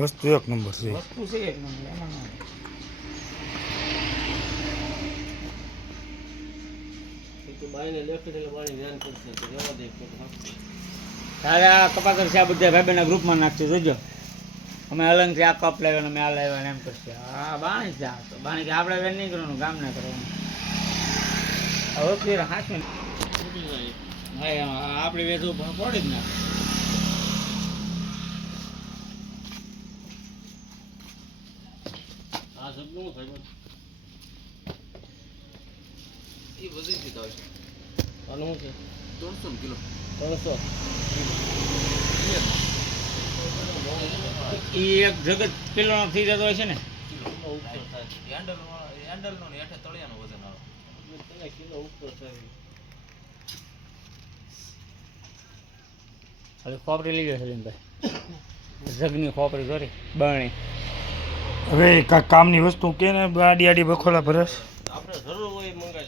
વસ્તુ એક નંબર છે. વસ્તુ છે એક નંબર એમાં ના તારે આ કપાકર છે આ બધા ભાઈબંધના ગ્રુપમાં નાખજો જોજો અમે અલંગથી આ કપ લાવ્યા અમે આ લાવ્યા ને એમ કરશે હા બાણી છે આ તો બાણી કે આપણે વેન નહીં કરવાનું કામ ના કરવાનું હવે ફેર હાંસવે હા આપણે વેચવું પડી જ ના આ સબનું થાય એ વજન કેટલા હોય છે આનું છે 300 કિલો 300 એ એક જગત કિલો થઈ જતો હોય છે ને હેન્ડલનો ને હેઠે તળિયાનું વજન આવે કિલો ઉપર થાય હવે ખોપરી લઈ ગયો સલીમભાઈ જગની ખોપરી કરી બરણી હવે કામની વસ્તુ કે ને આડી આડી બખોલા ભરસ આપણે જરૂર હોય મંગાવી